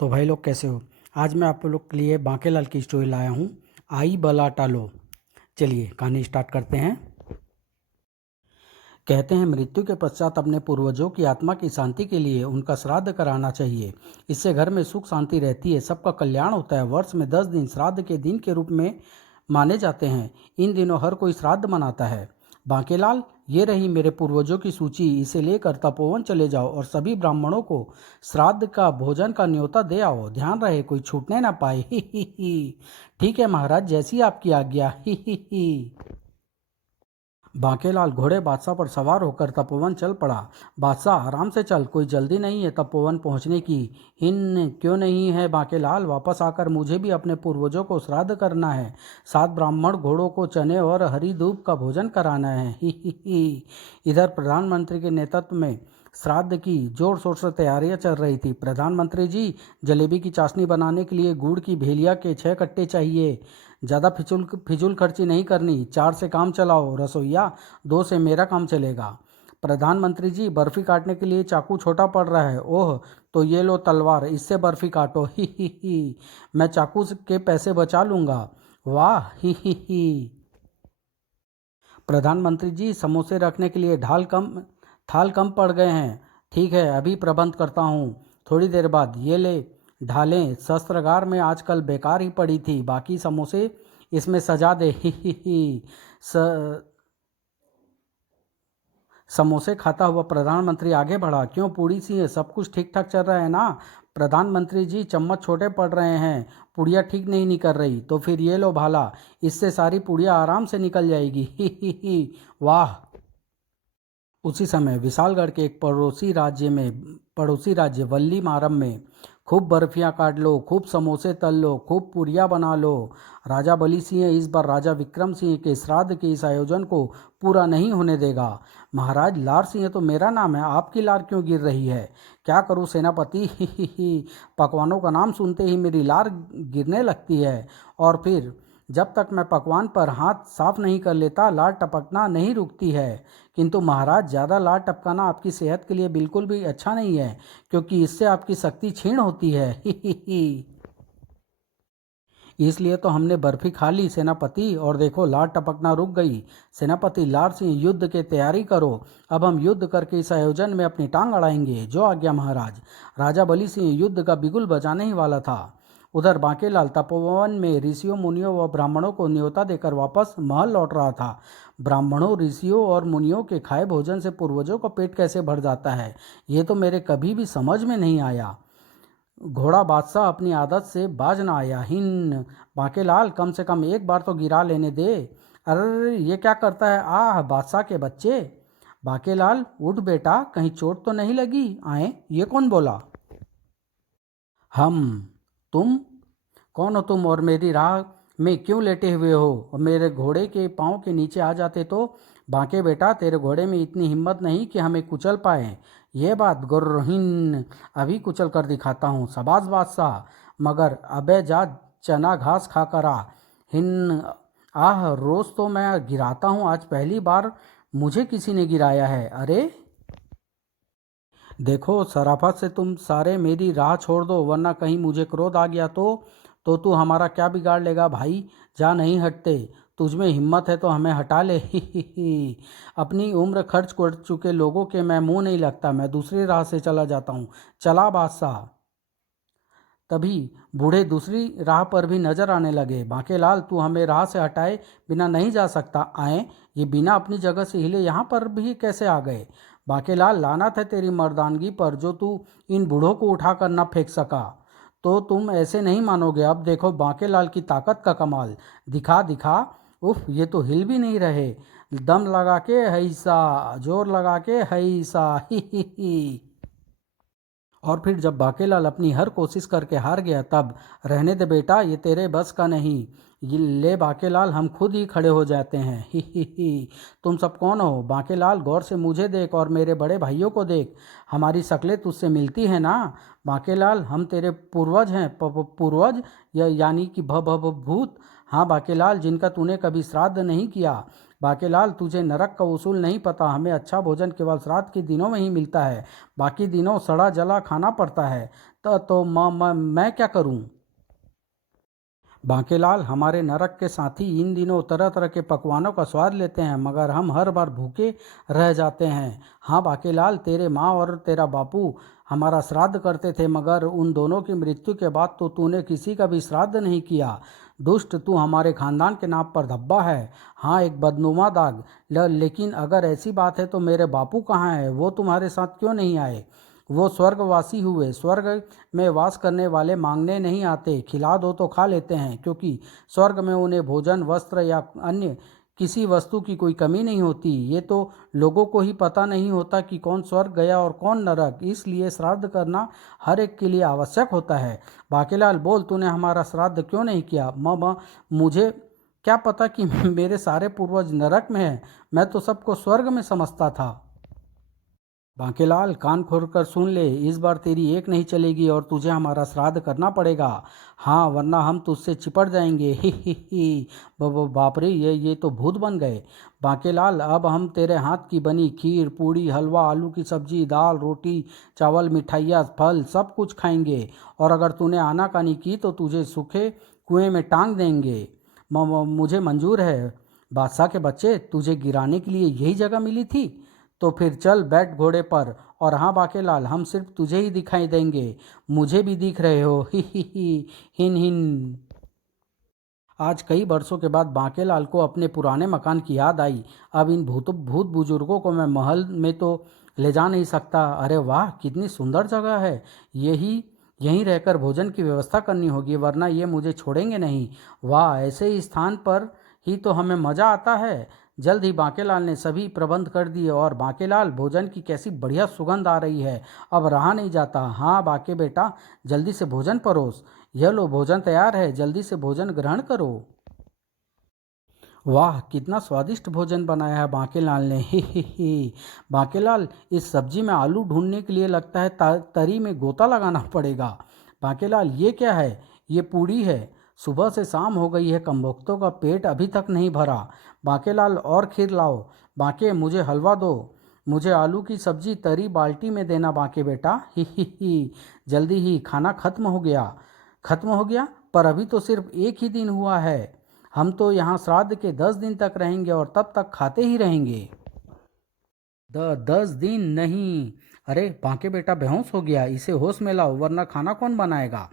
तो भाई लोग कैसे हो। आज मैं आप लोग के लिए बांकेलाल की स्टोरी लाया हूँ। आई बला टालो। चलिए कहानी स्टार्ट करते हैं। कहते हैं मृत्यु के पश्चात अपने पूर्वजों की आत्मा की शांति के लिए उनका श्राद्ध कराना चाहिए। इससे घर में सुख शांति रहती है, सबका कल्याण होता है। वर्ष में 10 दिन श्राद्ध के दिन के रूप में माने जाते हैं। इन दिनों हर कोई श्राद्ध मनाता है। बांकेलाल, ये रही मेरे पूर्वजों की सूची। इसे लेकर तपोवन चले जाओ और सभी ब्राह्मणों को श्राद्ध का भोजन का न्योता दे आओ। ध्यान रहे कोई छूटने ना पाए। ही। ठीक है महाराज, जैसी आपकी आज्ञा। ही। बांकेलाल घोड़े बादशाह पर सवार होकर तपोवन चल पड़ा। बादशाह, आराम से चल, कोई जल्दी नहीं है तपोवन पहुंचने की। हिन क्यों नहीं है बांकेलाल? वापस आकर मुझे भी अपने पूर्वजों को श्राद्ध करना है। 7 ब्राह्मण घोड़ों को चने और हरी दूब का भोजन कराना है। ही। इधर प्रधानमंत्री के नेतृत्व में श्राद्ध की जोर शोर से तैयारियां चल रही थी। प्रधानमंत्री जी, जलेबी की चाशनी बनाने के लिए गुड़ की भेलिया के 6 कट्टे चाहिए। ज़्यादा फिजूल खर्ची नहीं करनी। 4 से काम चलाओ रसोईया, 2 से मेरा काम चलेगा। प्रधानमंत्री जी, बर्फी काटने के लिए चाकू छोटा पड़ रहा है। ओह, तो ये लो तलवार, इससे बर्फी काटो। ही। मैं चाकू के पैसे बचा लूँगा। वाह। ही। प्रधानमंत्री जी, समोसे रखने के लिए थाल कम पड़ गए हैं। ठीक है, अभी प्रबंध करता हूँ। थोड़ी देर बाद ये ले ढालें शस्त्रागार में आजकल बेकार ही पड़ी थी। बाकी समोसे इसमें सजा दे। ही। स समोसे खाता हुआ प्रधानमंत्री आगे बढ़ा। क्यों पूड़ी सी है, सब कुछ ठीक ठाक चल रहा है ना? प्रधानमंत्री जी, चम्मच छोटे पड़ रहे हैं, पुड़िया ठीक नहीं निकल रही। तो फिर ये लो भाला, इससे सारी पुड़िया आराम से निकल जाएगी। ही। वाह। उसी समय विशालगढ़ के एक पड़ोसी राज्य वल्ली मारम में खूब बर्फियां काट लो, खूब समोसे तल लो, खूब पूरियां बना लो। राजा बली सिंह इस बार राजा विक्रम सिंह के श्राद्ध के इस आयोजन को पूरा नहीं होने देगा। महाराज, लार सिंह तो मेरा नाम है, आपकी लार क्यों गिर रही है? क्या करूं सेनापति। ही। पकवानों का नाम सुनते ही मेरी लार गिरने लगती है, और फिर जब तक मैं पकवान पर हाथ साफ नहीं कर लेता लार टपकना नहीं रुकती है। किंतु महाराज, ज़्यादा लार टपकाना आपकी सेहत के लिए बिल्कुल भी अच्छा नहीं है, क्योंकि इससे आपकी शक्ति क्षीण होती है। ही। इसलिए तो हमने बर्फी खा ली सेनापति, और देखो लार टपकना रुक गई। सेनापति लार सिंह, युद्ध की तैयारी करो। अब हम युद्ध करके इस आयोजन में अपनी टांग अड़ाएंगे। जो आज्ञा महाराज। राजा बली सिंह युद्ध का बिगुल बजाने ही वाला था। उधर बांकेलाल तपोवन में ऋषियों मुनियों व ब्राह्मणों को न्योता देकर वापस महल लौट रहा था। ब्राह्मणों, ऋषियों और मुनियों के खाए भोजन से पूर्वजों का पेट कैसे भर जाता है, ये तो मेरे कभी भी समझ में नहीं आया। घोड़ा बादशाह अपनी आदत से बाज ना आया। हिन। बांकेलाल, कम से कम एक बार तो गिरा लेने दे। अरे ये क्या करता है? आह, बादशाह के बच्चे। बांकेलाल, उठ बेटा, कहीं चोट तो नहीं लगी? आए, ये कौन बोला? हम। तुम कौन हो तुम, और मेरी राह में क्यों लेटे हुए हो? और मेरे घोड़े के पाँव के नीचे आ जाते तो। बांके बेटा, तेरे घोड़े में इतनी हिम्मत नहीं कि हमें कुचल पाए। ये बात गुर्रहिन, अभी कुचल कर दिखाता हूँ। शाबाश बादशाह, मगर अबे जा चना घास खा कर आ। हिन। आह, रोज तो मैं गिराता हूँ, आज पहली बार मुझे किसी ने गिराया है। अरे देखो, शराफत से तुम सारे मेरी राह छोड़ दो, वरना कहीं मुझे क्रोध आ गया तो तू हमारा क्या बिगाड़ लेगा भाई? जा, नहीं हटते। तुझमें हिम्मत है तो हमें हटा ले। ही। अपनी उम्र खर्च कर चुके लोगों के मैं मुंह नहीं लगता, मैं दूसरी राह से चला जाता हूँ। चला बादशाह। तभी बूढ़े दूसरी राह पर भी नजर आने लगे। बांकेलाल, तू हमें राह से हटाए बिना नहीं जा सकता। आए, ये बिना अपनी जगह से हिले यहाँ पर भी कैसे आ गए? बांकेलाल, लानत है तेरी मर्दानगी पर, जो तू इन बूढ़ों को उठाकर न फेंक सका। तो तुम ऐसे नहीं मानोगे। अब देखो बांकेलाल की ताकत का कमाल। दिखा दिखा। उफ, ये तो हिल भी नहीं रहे। दम लगा के हैसा, जोर लगा के हैसा। ही। और फिर जब बांकेलाल अपनी हर कोशिश करके हार गया, तब रहने दे बेटा, ये तेरे बस का नहीं। ये ले बांकेलाल, हम खुद ही खड़े हो जाते हैं। ही। तुम सब कौन हो? बांकेलाल, गौर से मुझे देख और मेरे बड़े भाइयों को देख, हमारी शक्लें तुझसे मिलती हैं ना? बांकेलाल, हम तेरे पूर्वज हैं। पूर्वज यानी कि भूत। हाँ बांकेलाल, जिनका तूने कभी श्राद्ध नहीं किया। बांकेलाल, तुझे नरक का उसूल नहीं पता। हमें अच्छा भोजन केवल श्राद्ध के दिनों में ही मिलता है, बाकी दिनों सड़ा जला खाना पड़ता है। तो मैं क्या करूं? बांकेलाल, हमारे नरक के साथी इन दिनों तरह तरह के पकवानों का स्वाद लेते हैं, मगर हम हर बार भूखे रह जाते हैं। हाँ बांकेलाल, तेरे माँ और तेरा बापू हमारा श्राद्ध करते थे, मगर उन दोनों की मृत्यु के बाद तो तूने किसी का भी श्राद्ध नहीं किया। दुष्ट, तू हमारे खानदान के नाम पर धब्बा है। हाँ, एक बदनुमा दाग। लेकिन अगर ऐसी बात है तो मेरे बापू कहाँ हैं? वो तुम्हारे साथ क्यों नहीं आए? वो स्वर्गवासी हुए। स्वर्ग में वास करने वाले मांगने नहीं आते, खिला दो तो खा लेते हैं, क्योंकि स्वर्ग में उन्हें भोजन, वस्त्र या अन्य किसी वस्तु की कोई कमी नहीं होती। ये तो लोगों को ही पता नहीं होता कि कौन स्वर्ग गया और कौन नरक, इसलिए श्राद्ध करना हर एक के लिए आवश्यक होता है। बाकीलाल, बोल, तूने हमारा श्राद्ध क्यों नहीं किया? मुझे क्या पता कि मेरे सारे पूर्वज नरक में हैं। मैं तो सबको स्वर्ग में समझता था। बांकेलाल, कान खोलकर सुन ले, इस बार तेरी एक नहीं चलेगी और तुझे हमारा श्राद्ध करना पड़ेगा। हाँ, वरना हम तुझसे चिपट जाएंगे। ही बाप रे, ये तो भूत बन गए। बांकेलाल, अब हम तेरे हाथ की बनी खीर, पूड़ी, हलवा, आलू की सब्जी, दाल, रोटी, चावल, मिठाइयाँ, फल सब कुछ खाएंगे, और अगर तूने आनाकानी की तो तुझे सूखे कुएं में टांग देंगे। मुझे मंजूर है। बादशाह के बच्चे, तुझे गिराने के लिए यही जगह मिली थी? तो फिर चल बैठ घोड़े पर। और हाँ बाकेलाल, हम सिर्फ तुझे ही दिखाई देंगे, मुझे भी दिख रहे हो। ही हिन हिन। आज कई बरसों के बाद बांकेलाल को अपने पुराने मकान की याद आई। अब इन भूत बुजुर्गों को मैं महल में तो ले जा नहीं सकता। अरे वाह, कितनी सुंदर जगह है। यही यहीं रहकर भोजन की व्यवस्था करनी होगी, वरना ये मुझे छोड़ेंगे नहीं। वाह, ऐसे ही स्थान पर ही तो हमें मज़ा आता है। जल्द ही बांकेलाल ने सभी प्रबंध कर दिए, और बांकेलाल, भोजन की कैसी बढ़िया सुगंध आ रही है, अब रहा नहीं जाता। हाँ बाके बेटा, जल्दी से भोजन परोस। यह लो, भोजन तैयार है, जल्दी से भोजन ग्रहण करो। वाह, कितना स्वादिष्ट भोजन बनाया है बांकेलाल ने। ही बांकेलाल, इस सब्जी में आलू ढूंढने के लिए लगता है तरी में गोता लगाना पड़ेगा। बांकेलाल, ये क्या है? ये पूड़ी है। सुबह से शाम हो गई है, कमबख्तों का पेट अभी तक नहीं भरा। बांकेलाल, और खीर लाओ। बांके, मुझे हलवा दो। मुझे आलू की सब्जी तरी बाल्टी में देना बांके बेटा। ही जल्दी ही खाना खत्म हो गया। खत्म हो गया? पर अभी तो सिर्फ एक ही दिन हुआ है। हम तो यहाँ श्राद्ध के 10 दिन तक रहेंगे और तब तक खाते ही रहेंगे। 10 दिन नहीं? अरे बांके बेटा बेहोश हो गया, इसे होश में लाओ, वरना खाना कौन बनाएगा?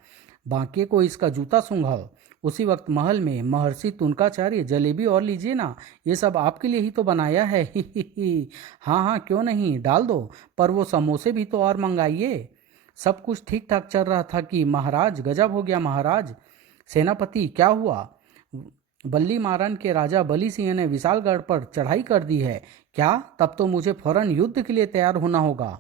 बांके को इसका जूता सूंघाओ। उसी वक्त महल में महर्षि तुनकाचार्य, जलेबी और लीजिए ना, ये सब आपके लिए ही तो बनाया है। ही हाँ हाँ, क्यों नहीं, डाल दो। पर वो समोसे भी तो और मंगाइए। सब कुछ ठीक ठाक चल रहा था कि महाराज, गजब हो गया महाराज। सेनापति, क्या हुआ? बल्ली मारन के राजा बली सिंह ने विशालगढ़ पर चढ़ाई कर दी है क्या? तब तो मुझे फौरन युद्ध के लिए तैयार होना होगा।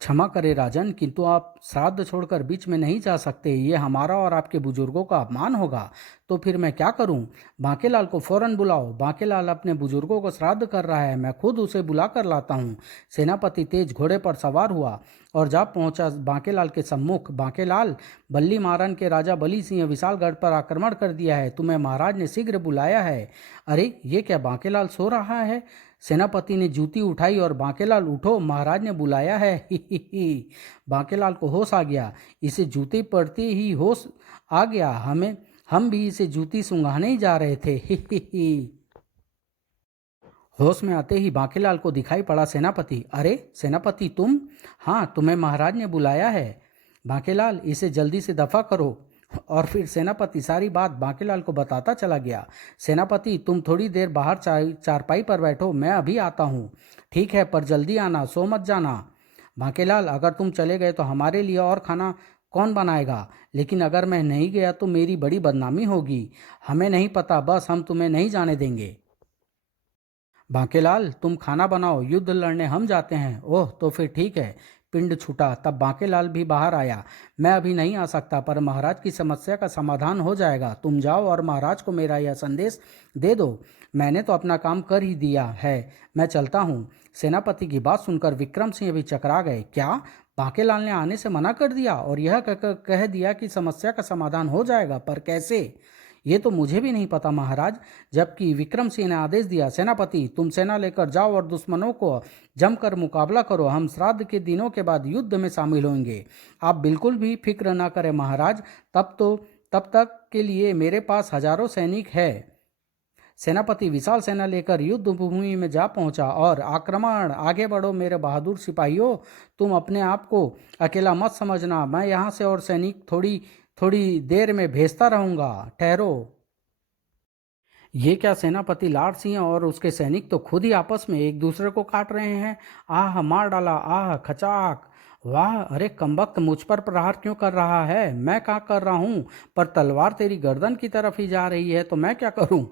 क्षमा करें राजन, किंतु आप श्राद्ध छोड़कर बीच में नहीं जा सकते, ये हमारा और आपके बुजुर्गों का अपमान होगा। तो फिर मैं क्या करूं? बांकेलाल को फौरन बुलाओ। बांकेलाल अपने बुजुर्गों को श्राद्ध कर रहा है, मैं खुद उसे बुला कर लाता हूं। सेनापति तेज घोड़े पर सवार हुआ और जा पहुंचा बांकेलाल के सम्मुख। बांकेलाल, बल्ली मारन के राजा बली सिंह विशालगढ़ पर आक्रमण कर दिया है, तुम्हें महाराज ने शीघ्र बुलाया है। अरे ये क्या, बांकेलाल सो रहा है? सेनापति ने जूती उठाई और बांकेलाल, उठो, महाराज ने बुलाया है। ही बांकेलाल को होश आ गया। इसे जूते पड़ते ही होश आ गया। हम भी इसे जूती सुंघाने ही जा रहे थे। ही होश में आते ही बांकेलाल को दिखाई पड़ा सेनापति। अरे सेनापति, तुम? हाँ, तुम्हें महाराज ने बुलाया है। बांकेलाल, इसे जल्दी से दफा करो। और फिर सेनापति सारी बात बांकेलाल को बताता चला गया। सेनापति, तुम थोड़ी देर बाहर चारपाई पर बैठो, मैं अभी आता हूँ। ठीक है, पर जल्दी आना, सो मत जाना। बांकेलाल, अगर तुम चले गए तो हमारे लिए और खाना कौन बनाएगा? लेकिन अगर मैं नहीं गया तो मेरी बड़ी बदनामी होगी। हमें नहीं पता, बस हम तुम्हें नहीं जाने देंगे। बांकेलाल, तुम खाना बनाओ, युद्ध लड़ने हम जाते हैं। ओह, तो फिर ठीक है। पिंड छूटा, तब बांकेलाल भी बाहर आया। मैं अभी नहीं आ सकता, पर महाराज की समस्या का समाधान हो जाएगा। तुम जाओ और महाराज को मेरा यह संदेश दे दो। मैंने तो अपना काम कर ही दिया है, मैं चलता हूँ। सेनापति की बात सुनकर विक्रम सिंह भी चकरा गए। क्या, बांकेलाल ने आने से मना कर दिया और यह कह दिया कि समस्या का समाधान हो जाएगा? पर कैसे? ये तो मुझे भी नहीं पता महाराज। जबकि विक्रम सिंह ने आदेश दिया, सेनापति तुम सेना लेकर जाओ और दुश्मनों को जमकर मुकाबला करो। हम श्राद्ध के दिनों के बाद युद्ध में शामिल होंगे। आप बिल्कुल भी फिक्र ना करें महाराज। तब तक के लिए मेरे पास हजारों सैनिक है। सेनापति विशाल सेना लेकर युद्ध भूमि में जा पहुंचा और आक्रमण, आगे बढ़ो मेरे बहादुर सिपाहियों। तुम अपने आप को अकेला मत समझना। मैं यहाँ से और सैनिक थोड़ी थोड़ी देर में भेजता रहूंगा। ठहरो। ये क्या, सेनापति लाड सिंह और उसके सैनिक तो खुद ही आपस में एक दूसरे को काट रहे हैं। आह, मार डाला, आह खचाक। वाह, अरे कमबख्त, मुझ पर प्रहार क्यों कर रहा है? मैं क्या कर रहा हूँ? पर तलवार तेरी गर्दन की तरफ ही जा रही है, तो मैं क्या करूँ?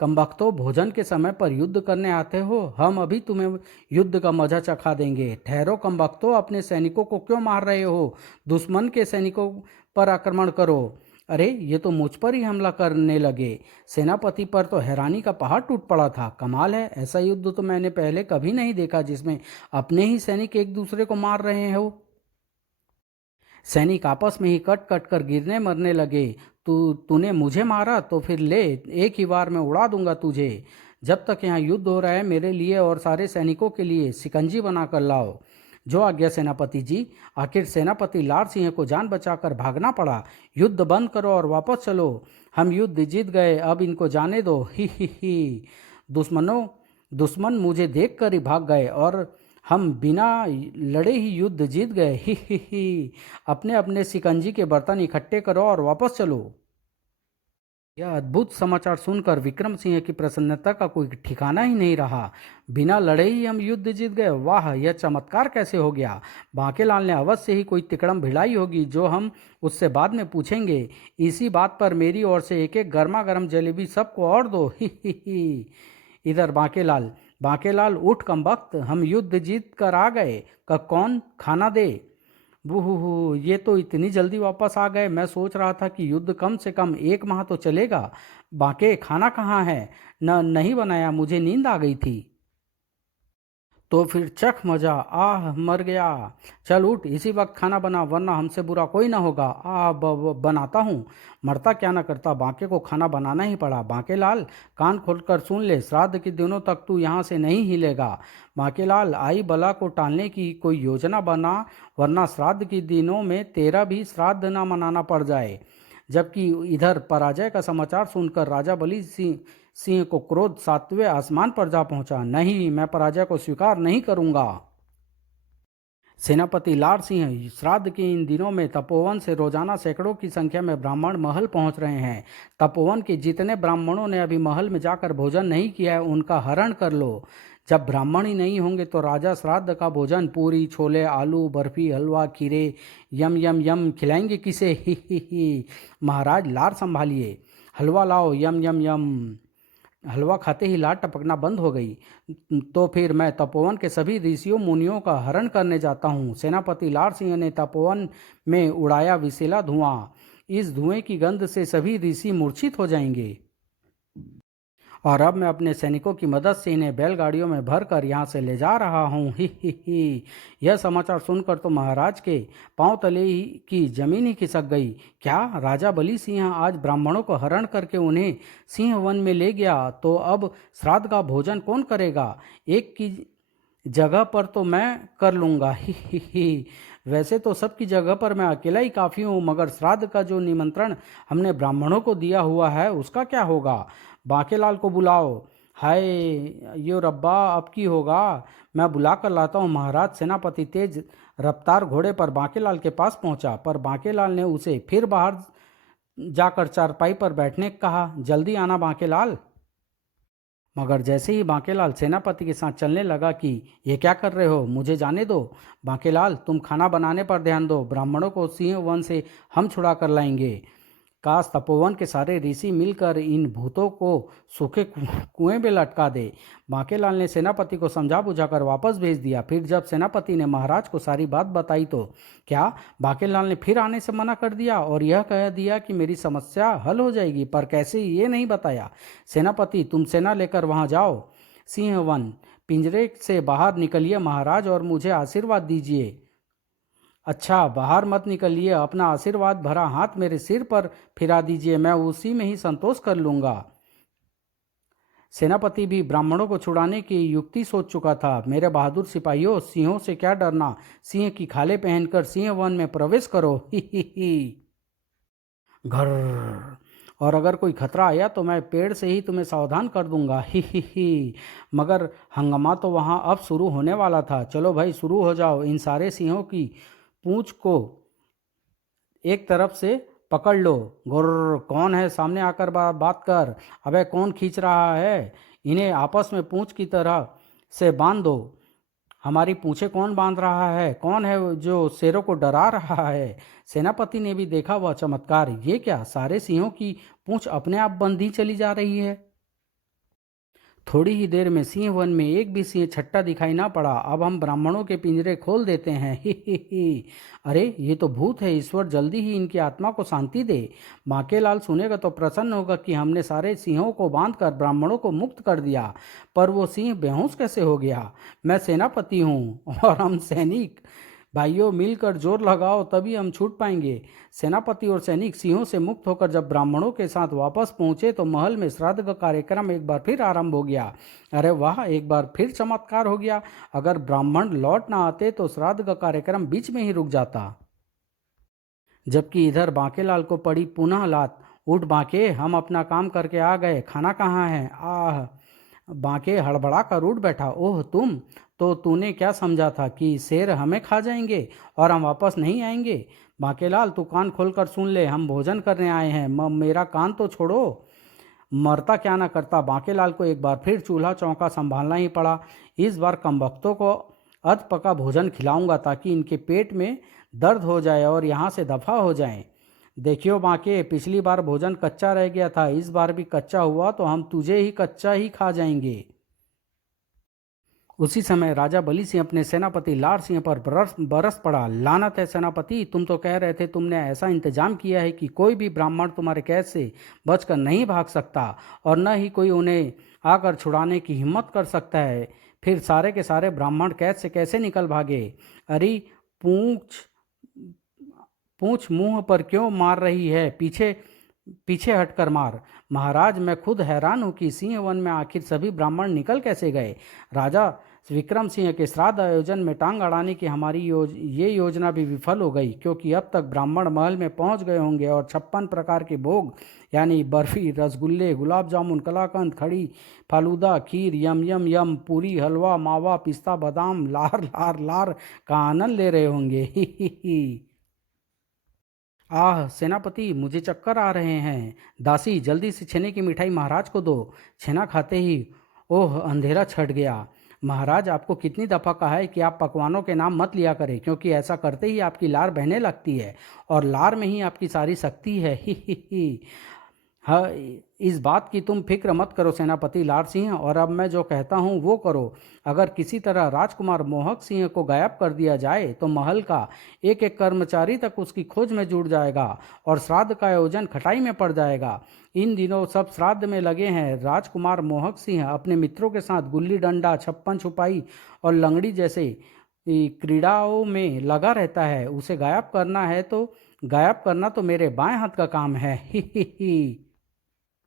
कमबख्तो, भोजन के समय पर युद्ध करने आते हो? हम अभी तुम्हें युद्ध का मजा चखा देंगे। ठहरो कमबख्तो, अपने सैनिकों को क्यों मार रहे हो? दुश्मन के सैनिकों पर आक्रमण करो। अरे ये तो मुझ पर ही हमला करने लगे। सेनापति पर तो हैरानी का पहाड़ टूट पड़ा था। कमाल है, ऐसा युद्ध तो मैंने पहले कभी नहीं देखा जिसमें अपने ही सैनिक एक दूसरे को मार रहे हो। सैनिक आपस में ही कट कट कर गिरने मरने लगे। तूने मुझे मारा तो फिर ले, एक ही बार में उड़ा दूंगा तुझे। जब तक यहाँ युद्ध हो रहा है, मेरे लिए और सारे सैनिकों के लिए शिकंजी बना कर लाओ। जो आज्ञा सेनापति जी। आखिर सेनापति लाड सिंह को जान बचाकर भागना पड़ा। युद्ध बंद करो और वापस चलो। हम युद्ध जीत गए, अब इनको जाने दो। ही। दुश्मन मुझे देखकर ही भाग गए और हम बिना लड़े ही युद्ध जीत गए। ही। अपने अपने शिकंजी के बर्तन इकट्ठे करो और वापस चलो। यह अद्भुत समाचार सुनकर विक्रम सिंह की प्रसन्नता का कोई ठिकाना ही नहीं रहा। बिना लड़े ही हम युद्ध जीत गए? वाह, यह चमत्कार कैसे हो गया? बांकेलाल ने अवश्य ही कोई तिकड़म भिड़ाई होगी जो हम उससे बाद में पूछेंगे। इसी बात पर मेरी ओर से एक एक गर्मा गर्म जलेबी सबको और दो। ही। इधर बांकेलाल, बांकेलाल उठ कमबख्त, हम युद्ध जीत कर आ गए। कौन खाना दे? बूहू, ये तो इतनी जल्दी वापस आ गए। मैं सोच रहा था कि युद्ध कम से कम 1 माह तो चलेगा। बाके, खाना कहाँ है? नहीं बनाया, मुझे नींद आ गई थी। तो फिर चख मजा। आह, मर गया। चल उठ, इसी वक्त खाना बना, वरना हमसे बुरा कोई ना होगा। बनाता हूँ। मरता क्या ना करता, बांके को खाना बनाना ही पड़ा। बांकेलाल, कान खोलकर सुन ले, श्राद्ध के दिनों तक तू यहाँ से नहीं हिलेगा। बांकेलाल, आई बला को टालने की कोई योजना बना, वरना श्राद्ध के दिनों में तेरा भी श्राद्ध ना मनाना पड़ जाए। जबकि इधर पराजय का समाचार सुनकर राजा बलि सिंह सिंह को क्रोध 7वें आसमान पर जा पहुंचा। नहीं, मैं पराजय को स्वीकार नहीं करूंगा। सेनापति लाड सिंह, श्राद्ध के इन दिनों में तपोवन से रोजाना सैकड़ों की संख्या में ब्राह्मण महल पहुंच रहे हैं। तपोवन के जितने ब्राह्मणों ने अभी महल में जाकर भोजन नहीं किया है, उनका हरण कर लो। जब ब्राह्मण ही नहीं होंगे तो राजा श्राद्ध का भोजन पूरी, छोले, आलू, बर्फी, हलवा, खीरे, यम यम यम खिलाएंगे किसे? ही। महाराज, लार संभालिए। हलवा लाओ, यम यम यम। हलवा खाते ही लार टपकना बंद हो गई। तो फिर मैं तपोवन के सभी ऋषियों मुनियों का हरण करने जाता हूँ। सेनापति लाड सिंह ने तपोवन में उड़ाया विषैला धुआं। इस धुएं की गंध से सभी ऋषि मूर्छित हो जाएंगे। और अब मैं अपने सैनिकों की मदद से इन्हें बैलगाड़ियों में भरकर यहाँ से ले जा रहा हूँ। ही। यह समाचार सुनकर तो महाराज के पांव तले ही की जमीन ही खिसक गई। क्या, राजा बलि सिंह आज ब्राह्मणों को हरण करके उन्हें सिंह वन में ले गया, तो अब श्राद्ध का भोजन कौन करेगा? एक की जगह पर तो मैं कर लूँगा। ही। वैसे तो सबकी जगह पर मैं अकेला ही काफ़ी हूँ, मगर श्राद्ध का जो निमंत्रण हमने ब्राह्मणों को दिया हुआ है, उसका क्या होगा? बांकेलाल को बुलाओ। हाय, यो रब्बा, अब की होगा? मैं बुला कर लाता हूँ। महाराज, सेनापति तेज रफ्तार घोड़े पर बांकेलाल के पास पहुंचा, पर बांकेलाल ने उसे फिर बाहर जाकर चारपाई पर बैठने कहा। जल्दी आना बांकेलाल। मगर जैसे ही बांकेलाल सेनापति के साथ चलने लगा कि ये क्या कर रहे हो, मुझे जाने दो। बांकेलाल, तुम खाना बनाने पर ध्यान दो, ब्राह्मणों को सिंह वन से हम छुड़ा कर लाएंगे। काश तपोवन के सारे ऋषि मिलकर इन भूतों को सूखे कुएं में लटका दे। बांकेलाल ने सेनापति को समझा बुझाकर वापस भेज दिया। फिर जब सेनापति ने महाराज को सारी बात बताई तो क्या, बांकेलाल ने फिर आने से मना कर दिया और यह कह दिया कि मेरी समस्या हल हो जाएगी, पर कैसे ये नहीं बताया। सेनापति, तुम सेना लेकर वहां जाओ। सिंह वन, पिंजरे से बाहर निकलिए महाराज और मुझे आशीर्वाद दीजिए। अच्छा, बाहर मत निकलिए, अपना आशीर्वाद भरा हाथ मेरे सिर पर फिरा दीजिए, मैं उसी में ही संतोष कर लूंगा। सेनापति भी ब्राह्मणों को छुड़ाने की युक्ति सोच चुका था। मेरे बहादुर सिपाहियों, सिंहों से क्या डरना, सिंह की खालें पहनकर सिंह वन में प्रवेश करो। ही। घर। और अगर कोई खतरा आया तो मैं पेड़ से ही तुम्हें सावधान कर दूंगा। ही। मगर हंगामा तो वहां अब शुरू होने वाला था। चलो भाई, शुरू हो जाओ। इन सारे सिंहों की पूंछ को एक तरफ से पकड़ लो। गुर्र, कौन है, सामने आकर बात कर। अबे कौन खींच रहा है? इन्हें आपस में पूंछ की तरह से बांध दो। हमारी पूंछें कौन बांध रहा है? कौन है जो शेरों को डरा रहा है? सेनापति ने भी देखा वह चमत्कार। ये क्या, सारे सिंहों की पूंछ अपने आप बंधी चली जा रही है। थोड़ी ही देर में सिंह वन में एक भी सिंह छट्टा दिखाई ना पड़ा। अब हम ब्राह्मणों के पिंजरे खोल देते हैं। ही। अरे ये तो भूत है, ईश्वर जल्दी ही इनकी आत्मा को शांति दे। बांकेलाल सुनेगा तो प्रसन्न होगा कि हमने सारे सिंहों को बांधकर ब्राह्मणों को मुक्त कर दिया। पर वो सिंह बेहोश कैसे हो गया? मैं सेनापति हूँ और हम सैनिक। भाइयों, मिलकर जोर लगाओ, तभी हम छूट पाएंगे। सेनापति और सैनिक सिंहों से मुक्त होकर जब ब्राह्मणों के साथ वापस पहुंचे तो महल में श्राद्ध का कार्यक्रम एक बार फिर आरंभ हो गया। अरे वाह, एक बार फिर चमत्कार हो गया। अगर ब्राह्मण लौट ना आते तो श्राद्ध का कार्यक्रम बीच में ही रुक जाता। जबकि इधर बांकेलाल को पड़ी पुनः लात। उठ बांके, हम अपना काम करके आ गए, खाना कहाँ है? आह। बांके हड़बड़ा कर उठ बैठा। ओह तुम, तो तूने क्या समझा था कि शेर हमें खा जाएंगे और हम वापस नहीं आएंगे? बांकेलाल, तू कान खोलकर सुन ले, हम भोजन करने आए हैं। मेरा कान तो छोड़ो। मरता क्या ना करता। बांकेलाल को एक बार फिर चूल्हा चौका संभालना ही पड़ा। इस बार कमबख्तों को अध पका भोजन खिलाऊंगा ताकि इनके पेट में दर्द हो जाए और यहाँ से दफा हो जाएं। देखियो बांके, पिछली बार भोजन कच्चा रह गया था, इस बार भी कच्चा हुआ तो हम तुझे ही कच्चा ही खा जाएंगे। उसी समय राजा बलि सिंह अपने सेनापति लार सिंह पर बरस पड़ा। लानत है सेनापति, तुम तो कह रहे थे तुमने ऐसा इंतजाम किया है कि कोई भी ब्राह्मण तुम्हारे कैद से बचकर नहीं भाग सकता और न ही कोई उन्हें आकर छुड़ाने की हिम्मत कर सकता है। फिर सारे के सारे ब्राह्मण कैद से कैसे निकल भागे? अरे पूंछ पूंछ मुंह पर क्यों मार रही है? पीछे पीछे हटकर मार। महाराज, मैं खुद हैरान हूँ कि सिंह वन में आखिर सभी ब्राह्मण निकल कैसे गए। राजा विक्रम सिंह के श्राद्ध आयोजन में टांग अड़ाने की हमारी ये योजना भी विफल हो गई, क्योंकि अब तक ब्राह्मण महल में पहुंच गए होंगे और 56 प्रकार के भोग यानी बर्फी, रसगुल्ले, गुलाब जामुन, कलाकंद, खड़ी, फालूदा, खीर, यम यम यम, पूरी, हलवा, मावा, पिस्ता, बादाम, लार लार लार का आनंद ले रहे होंगे। ही। आह सेनापति, मुझे चक्कर आ रहे हैं। दासी, जल्दी से छेने की मिठाई महाराज को दो। छेना खाते ही ओह, अंधेरा छट गया। महाराज, आपको कितनी दफ़ा कहा है कि आप पकवानों के नाम मत लिया करें, क्योंकि ऐसा करते ही आपकी लार बहने लगती है और लार में ही आपकी सारी शक्ति है। ही। हाँ, इस बात की तुम फिक्र मत करो सेनापति लार सिंह, और अब मैं जो कहता हूँ वो करो। अगर किसी तरह राजकुमार मोहक सिंह को गायब कर दिया जाए तो महल का एक एक कर्मचारी तक उसकी खोज में जुट जाएगा और श्राद्ध का आयोजन खटाई में पड़ जाएगा। इन दिनों सब श्राद्ध में लगे हैं। राजकुमार मोहक सिंह अपने मित्रों के साथ गुल्ली डंडा, छप्पन छुपाई और लंगड़ी जैसे क्रीड़ाओं में लगा रहता है। उसे गायब करना तो मेरे बाएं हाथ का काम है। ही।